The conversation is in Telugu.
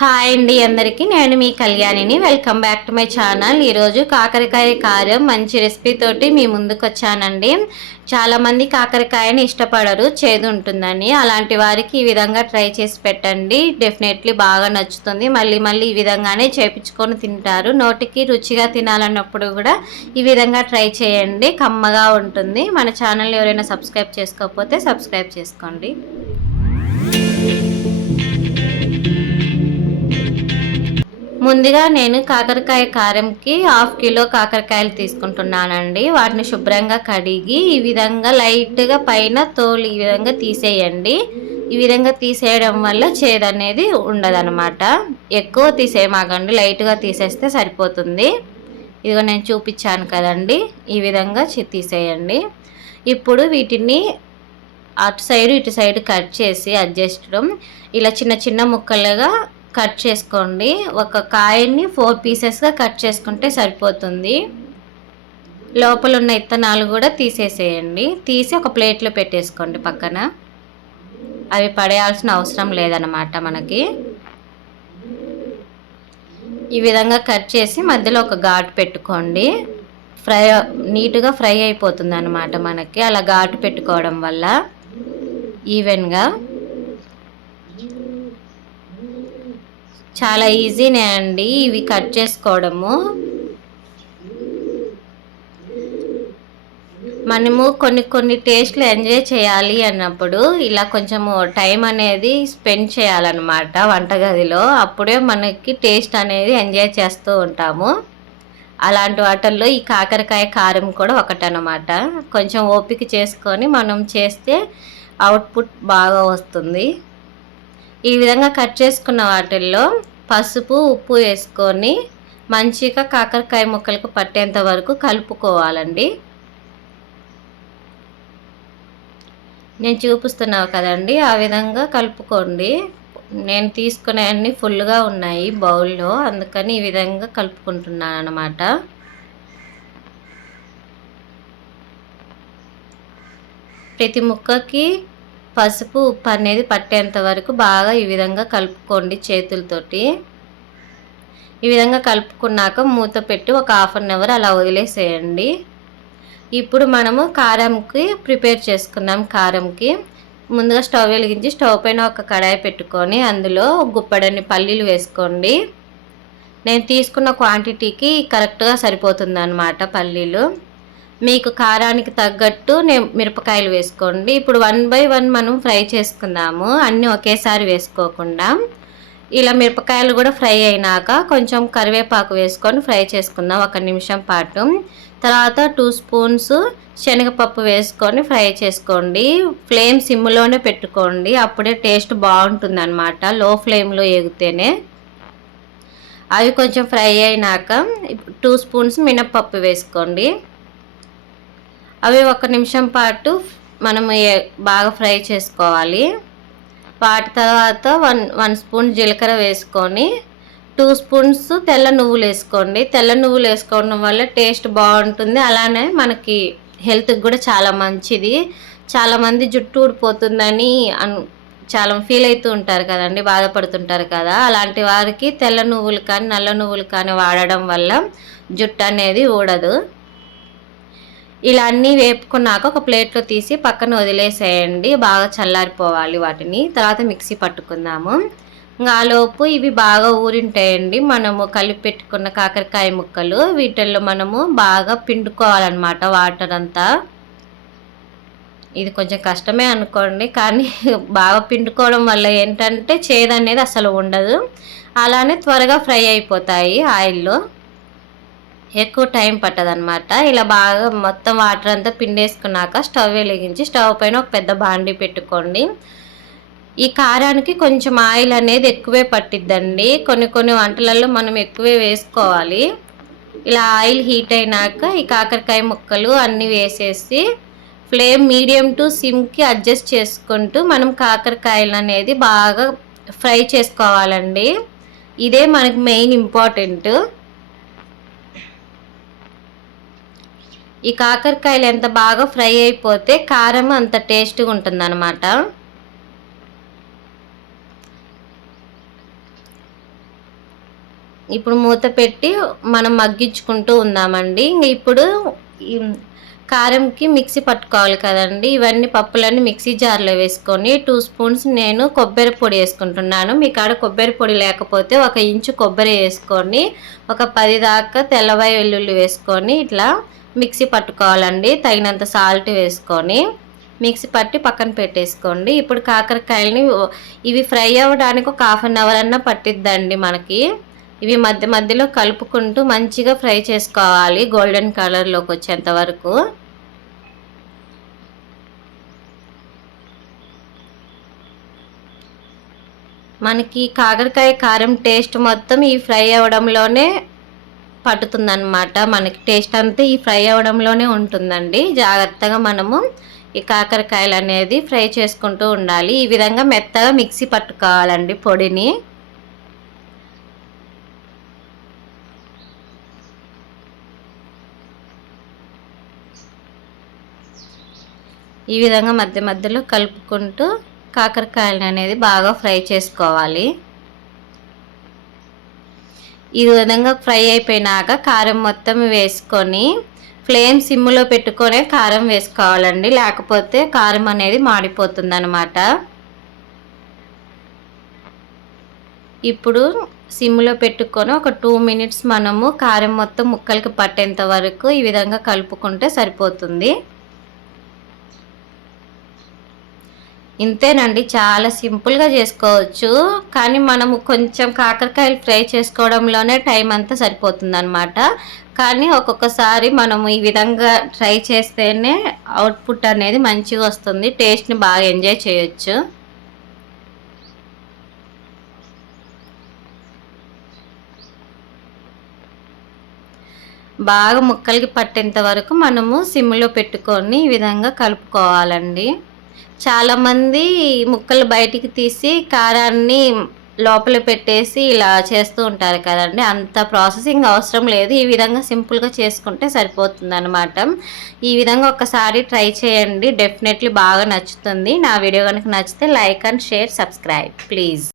హాయ్ అండి అందరికీ, నేను మీ కళ్యాణిని. Welcome back to my channel. ఈరోజు కాకరకాయ కారం మంచి రెసిపీ తోటి మీ ముందుకు వచ్చానండి. చాలామంది కాకరకాయని ఇష్టపడరు, చేదు ఉంటుందని. అలాంటి వారికి ఈ విధంగా ట్రై చేసి పెట్టండి, డెఫినెట్లీ బాగా నచ్చుతుంది. మళ్ళీ మళ్ళీ ఈ విధంగానే చేపించుకొని తింటారు. నోటికి రుచిగా తినాలన్నప్పుడు కూడా ఈ విధంగా ట్రై చేయండి, కమ్మగా ఉంటుంది. మన ఛానల్ ఎవరైనా సబ్స్క్రైబ్ చేసుకోకపోతే సబ్స్క్రైబ్ చేసుకోండి. ముందుగా నేను కాకరకాయ కారంకి 1/2 కిలో కాకరకాయలు తీసుకుంటున్నానండి. వాటిని శుభ్రంగా కడిగి ఈ విధంగా లైట్గా పైన తోలు ఈ విధంగా తీసేయండి. ఈ విధంగా తీసేయడం వల్ల చేదు అనేది ఉండదన్నమాట. ఎక్కువ తీసేయమాకండి, లైట్గా తీసేస్తే సరిపోతుంది. ఇదిగో నేను చూపించాను కదండి, ఈ విధంగా తీసేయండి. ఇప్పుడు వీటిని అటు సైడ్ ఇటు సైడ్ కట్ చేసి అడ్జస్ట్డం ఇలా చిన్న చిన్న ముక్కలుగా కట్ చేసుకోండి. ఒక కాయని 4 పీసెస్గా కట్ చేసుకుంటే సరిపోతుంది. లోపల ఉన్న ఇత్తనాలు కూడా తీసేసేయండి. తీసి ఒక ప్లేట్లో పెట్టేసుకోండి పక్కన. అవి పడేయాల్సిన అవసరం లేదన్నమాట మనకి. ఈ విధంగా కట్ చేసి మధ్యలో ఒక ఘాటు పెట్టుకోండి. నీట్గా ఫ్రై అయిపోతుంది అన్నమాట మనకి, అలా ఘాటు పెట్టుకోవడం వల్ల ఈవెన్గా. చాలా ఈజీనే అండి ఇవి కట్ చేసుకోవడము. మనము కొన్ని టేస్ట్లు ఎంజాయ్ చేయాలి అన్నప్పుడు ఇలా కొంచెము టైం అనేది స్పెండ్ చేయాలన్నమాట వంటగదిలో. అప్పుడే మనకి టేస్ట్ అనేది ఎంజాయ్ చేస్తూ ఉంటాము. అలాంటి వాటిల్లో ఈ కాకరకాయ కారం కూడా ఒకటన్నమాట. కొంచెం ఓపిక చేసుకొని మనం చేస్తే అవుట్పుట్ బాగా వస్తుంది. ఈ విధంగా కట్ చేసుకున్న వాటిల్లో పసుపు ఉప్పు వేసుకొని మంచిగా కాకరకాయ ముక్కలకు పట్టేంత వరకు కలుపుకోవాలండి. నేను చూపిస్తున్నావు కదండి, ఆ విధంగా కలుపుకోండి. నేను తీసుకునే అన్ని ఫుల్గా ఉన్నాయి బౌల్లో, అందుకని ఈ విధంగా కలుపుకుంటున్నాను అన్నమాట. ప్రతి ముక్కకి పసుపు ఉప్పు అనేది పట్టేంత వరకు బాగా ఈ విధంగా కలుపుకోండి చేతులతోటి. ఈ విధంగా కలుపుకున్నాక మూత పెట్టి ఒక 1/2 అవర్ అలా వదిలేసేయండి. ఇప్పుడు మనము కారంకి ప్రిపేర్ చేసుకుందాం. కారంకి ముందుగా స్టవ్ వెలిగించి స్టవ్ పైన ఒక కడాయి పెట్టుకొని అందులో గుప్పెడన్ని పల్లీలు వేసుకోండి. నేను తీసుకున్న క్వాంటిటీకి కరెక్ట్గా సరిపోతుంది అన్నమాట పల్లీలు. మీకు కారానికి తగ్గట్టు మిరపకాయలు వేసుకోండి. ఇప్పుడు 1 by 1 మనం ఫ్రై చేసుకుందాము, అన్నీ ఒకేసారి వేసుకోకుండా. ఇలా మిరపకాయలు కూడా ఫ్రై అయినాక కొంచెం కరివేపాకు వేసుకొని ఫ్రై చేసుకుందాం 1 నిమిషం పాటు. తర్వాత 2 స్పూన్స్ శనగపప్పు వేసుకొని ఫ్రై చేసుకోండి. ఫ్లేమ్ సిమ్లోనే పెట్టుకోండి, అప్పుడే టేస్ట్ బాగుంటుంది అన్నమాట, లో ఫ్లేమ్లో ఎగితేనే. అవి కొంచెం ఫ్రై అయినాక 2 స్పూన్స్ మినప్పప్పు వేసుకోండి. అవి 1 నిమిషం పాటు మనం బాగా ఫ్రై చేసుకోవాలి. వాటి తర్వాత 1 స్పూన్ జీలకర్ర వేసుకొని 2 స్పూన్స్ తెల్ల నువ్వులు వేసుకోండి. తెల్ల నువ్వులు వేసుకోవడం వల్ల టేస్ట్ బాగుంటుంది, అలానే మనకి హెల్త్కి కూడా చాలా మంచిది. చాలామంది జుట్టు ఊడిపోతుందని చాలా ఫీల్ అవుతూ ఉంటారు కదండి, బాధపడుతుంటారు కదా. అలాంటి వారికి తెల్ల నువ్వులు కానీ నల్ల నువ్వులు కానీ వాడడం వల్ల జుట్టు అనేది ఊడదు. ఇలా అన్నీ వేపుకున్నాక ఒక ప్లేట్లో తీసి పక్కన వదిలేసేయండి, బాగా చల్లారిపోవాలి వాటిని. తర్వాత మిక్సీ పట్టుకుందాము. ఆలోపు ఇవి బాగా ఊరింటాయండి. మనము కలిపి పెట్టుకున్న కాకరకాయ ముక్కలు వీటిల్లో మనము బాగా పిండుకోవాలన్నమాట వాటర్ అంతా. ఇది కొంచెం కష్టమే అనుకోండి, కానీ బాగా పిండుకోవడం వల్ల ఏంటంటే చేదు అనేది అసలు ఉండదు, అలానే త్వరగా ఫ్రై అయిపోతాయి ఆయిల్లో, ఎక్కువ టైం పట్టదనమాట. ఇలా బాగా మొత్తం వాటర్ అంతా పిండేసుకున్నాక స్టవ్ వెలిగించి స్టవ్ పైన ఒక పెద్ద బాండీ పెట్టుకోండి. ఈ కారానికి కొంచెం ఆయిల్ అనేది ఎక్కువే పట్టిద్దండి, కొన్ని వంటలలో మనం ఎక్కువే వేసుకోవాలి. ఇలా ఆయిల్ హీట్ అయినాక ఈ కాకరకాయ ముక్కలు అన్నీ వేసేసి ఫ్లేమ్ మీడియం టు సిమ్కి అడ్జస్ట్ చేసుకుంటూ మనం కాకరకాయలు అనేది బాగా ఫ్రై చేసుకోవాలండి. ఇదే మనకి మెయిన్ ఇంపార్టెంట్. ఈ కాకరకాయలు ఎంత బాగా ఫ్రై అయిపోతే కారం అంత టేస్ట్గా ఉంటుందన్నమాట. ఇప్పుడు మూత పెట్టి మనం మగ్గించుకుంటూ ఉందామండి. ఇప్పుడు ఈ కారంకి మిక్సీ పట్టుకోవాలి కదండి. ఇవన్నీ పప్పులన్నీ మిక్సీ జార్లో వేసుకొని 2 స్పూన్స్ నేను కొబ్బరి పొడి వేసుకుంటున్నాను. మీ కాడ కొబ్బరి పొడి లేకపోతే 1 ఇంచు కొబ్బరి వేసుకొని ఒక 10 దాకా తెల్లవాయి వెల్లుల్లి వేసుకొని ఇట్లా మిక్సీ పట్టుకోవాలండి. తగినంత సాల్ట్ వేసుకొని మిక్సీ పట్టి పక్కన పెట్టేసుకోండి. ఇప్పుడు కాకరకాయలని ఇవి ఫ్రై అవ్వడానికి ఒక 1/2 అవర్ అన్నా పట్టిద్దండి మనకి. ఇవి మధ్య మధ్యలో కలుపుకుంటూ మంచిగా ఫ్రై చేసుకోవాలి గోల్డెన్ కలర్లోకి వచ్చేంత వరకు. మనకి కాకరకాయ కారం టేస్ట్ మొత్తం ఈ ఫ్రై అవ్వడంలోనే పట్టుతుందన్నమాట. మనకి టేస్ట్ అంతా ఈ ఫ్రై అవ్వడంలోనే ఉంటుందండి. జాగ్రత్తగా మనము ఈ కాకరకాయలు అనేది ఫ్రై చేసుకుంటూ ఉండాలి. ఈ విధంగా మెత్తగా మిక్సీ పట్టుకోవాలండి పొడిని. ఈ విధంగా మధ్య మధ్యలో కలుపుకుంటూ కాకరకాయలు అనేది బాగా ఫ్రై చేసుకోవాలి. ఈ విధంగా ఫ్రై అయిపోయినాక కారం మొత్తం వేసుకొని ఫ్లేమ్ సిమ్లో పెట్టుకొనే కారం వేసుకోవాలండి. లేకపోతే కారం అనేది మాడిపోతుంది అన్నమాట. ఇప్పుడు సిమ్లో పెట్టుకొని ఒక 2 మినిట్స్ మనము కారం మొత్తం ముక్కలకి పట్టేంత వరకు ఈ విధంగా కలుపుకుంటే సరిపోతుంది. ఇంతేనండి, చాలా సింపుల్గా చేసుకోవచ్చు. కానీ మనము కొంచెం కాకరకాయలు ఫ్రై చేసుకోవడంలోనే టైం అంతా సరిపోతుంది అన్నమాట. కానీ ఒక్కొక్కసారి మనము ఈ విధంగా ట్రై చేస్తేనే అవుట్పుట్ అనేది మంచిగా వస్తుంది. టేస్ట్ని బాగా ఎంజాయ్ చేయొచ్చు. బాగా ముక్కలకి పట్టేంత వరకు మనము సిమ్లో పెట్టుకొని ఈ విధంగా కలుపుకోవాలండి. చాలామంది ముక్కలు బయటికి తీసి కారాన్ని లోపల పెట్టేసి ఇలా చేస్తూ ఉంటారు కదండి. అంత ప్రాసెసింగ్ అవసరం లేదు. ఈ విధంగా సింపుల్గా చేసుకుంటే సరిపోతుంది అనమాట. ఈ విధంగా ఒకసారి ట్రై చేయండి, డెఫినెట్లీ బాగా నచ్చుతుంది. నా వీడియో కనుక నచ్చితే like and share, subscribe please.